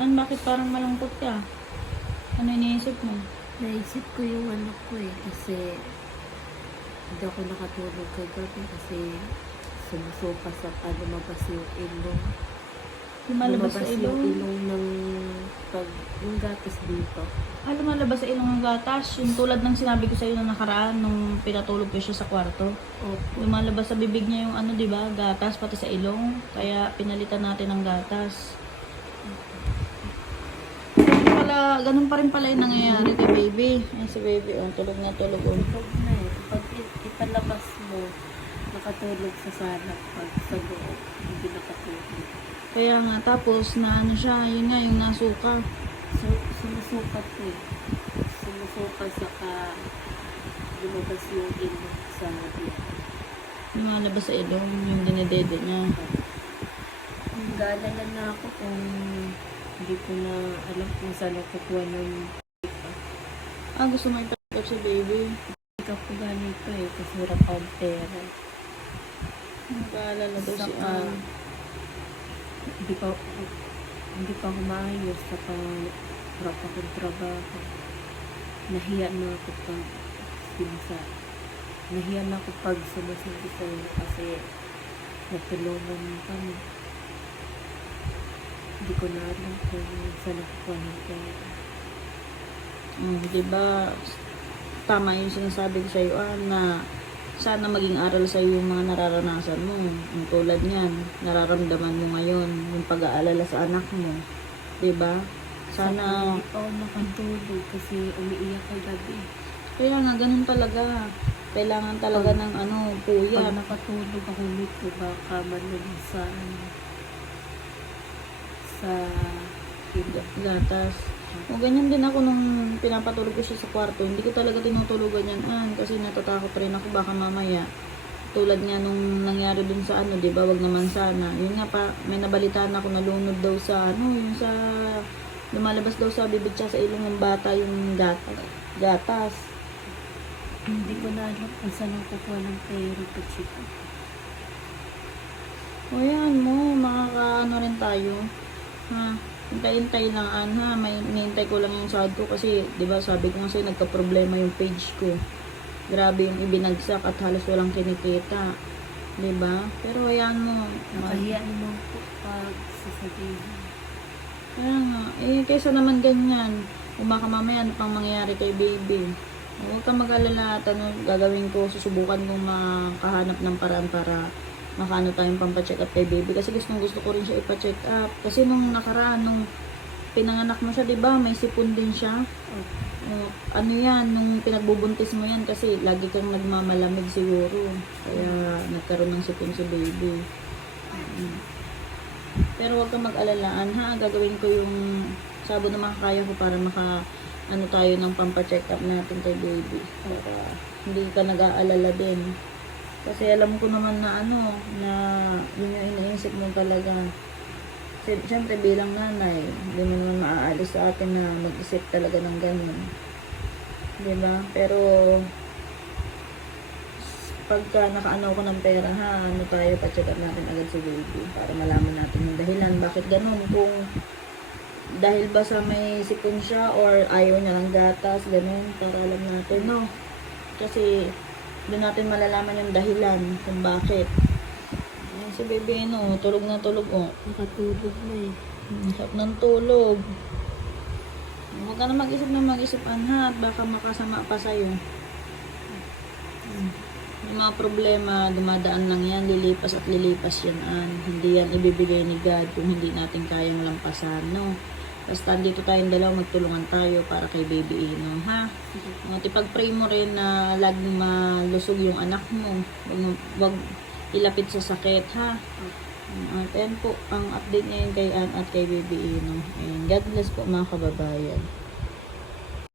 Bakit parang malungkot ka? Ano iniisip mo? Naisip ko yung anak ko kasi hindi ako nakatulog kagabi kasi sumusuka sa lumabas yung ilong. Lumalabas sa Lumabas yung ilong? ilong ng yung gatas dito. Lumalabas sa ilong ng gatas. Yung tulad ng sinabi ko sa iyo nung nakaraan, nung pinatulog ko siya sa kwarto. Opo. Lumalabas sa bibig niya yung ano, di ba? Gatas, pati sa ilong. Kaya pinalitan natin ng gatas. Ganun pa rin pala yung nangyayari kay baby. Ay, si baby, tulog na tulog. Tulog na Kapag ipalabas mo, nakatulog sa sala. Pag sa loob, hindi nakatulog. Kaya nga, tapos na ano siya, yun nga, yung nasuka. So, sumusukat Sumusukat saka lumabas yung ilong sa dito. Lumalabas sa ilong, yung dinedede niya. Nag-aalala na ako kung hindi ko na alam kung saan ako kukuha ng Gusto mo i-pick up si baby? pick up ko ganito kasi hirap ang pera. Nag-aalala daw si Saka, hindi pa humayos saka hirap akong trabaho. Nahiya na ako pag sumasabi sa'yo kasi natulungan kami. Hindi ko na alam kung saan ako kuha ng pera. Diba, tama yung sinasabi ko sa iyo, na sana maging aral sa iyo yung mga nararanasan mo. Yung tulad niyan, nararamdaman mo ngayon, yung pag-aalala sa anak mo. Diba? Sana, Hindi pa ako nakatulog kasi umiiyak kagabi. kaya nga, ganun talaga. Kailangan talaga ng puyat. Pag nakatulog ako nito, baka malulog sa Gatas. O ganyan din ako nung pinapatulog ko siya sa kwarto. Hindi ko talaga tinutulugan yan kasi natatakot rin ako baka mamaya. Tulad nga nung nangyari dun sa di ba? Wag naman sana. Yun nga pa, may nabalitaan ako nalunod daw sa yung sa lumalabas daw sa bibig siya sa ilong ng bata yung gatas. Hindi ko na alam kung saan ako kukuha ng pera pa chika. O yan mo, makakaano rin tayo. Hintay-hintay lang may hinihintay ko lang yung sahod ko kasi 'di ba sabi ko nga sa'yo nagka-problema yung page ko. Grabe yung ibinagsak at halos walang kinikita. 'Di ba? Pero ayan mo, Nakahiya naman po pag sasabihin. kaya nga, kaysa naman ganyan, kung baka mamaya ano pang mangyayari kay baby. Huwag kang mag-alala at gagawin ko, susubukan kong makahanap ng paraan para makaano tayong pampacheck up kay baby kasi gusto ko rin siya ipa-check up kasi nung nakaraan nung pinanganak mo siya 'di ba may sipon din siya. Ano yan nung pinagbubuntis mo yan kasi lagi kang nagmamalamig siguro kaya nagkaroon ng sipon si baby. Pero huwag kang mag-alalaan gagawin ko yung sabo na makakaya ko para tayo ng pampacheck up natin kay baby para hindi ka nag-aalala din. Kasi alam ko naman na na yun yung iniisip mo talaga. Siyempre bilang nanay, hindi mo naman maaalis sa atin na mag-isip talaga ng ganun. Diba? Pero, pagka nakaano ko ng pera tayo, pa-check up natin agad si baby para malaman natin yung dahilan. Bakit ganun? Kung dahil ba sa may sipon siya or ayaw niya ng gatas, ganun, para alam natin, no? Kasi, doon natin malalaman yung dahilan kung bakit. Si baby, tulog na tulog, Nakatulog na Sarap ng tulog. Huwag ka na mag-isip at baka makasama pa sa'yo. Yung mga problema, dumadaan lang yan, lilipas at lilipas yan, Hindi yan ibibigay ni God kung hindi natin kayang lampasan, no? Basta dito tayong dalawa, magtulungan tayo para kay baby Ino, Pag-pray mo rin na laging malusog yung anak mo. Wag ilapit sa sakit, At yan po, ang update ngayon kay Ann at kay baby Ino. And God bless po mga kababayan.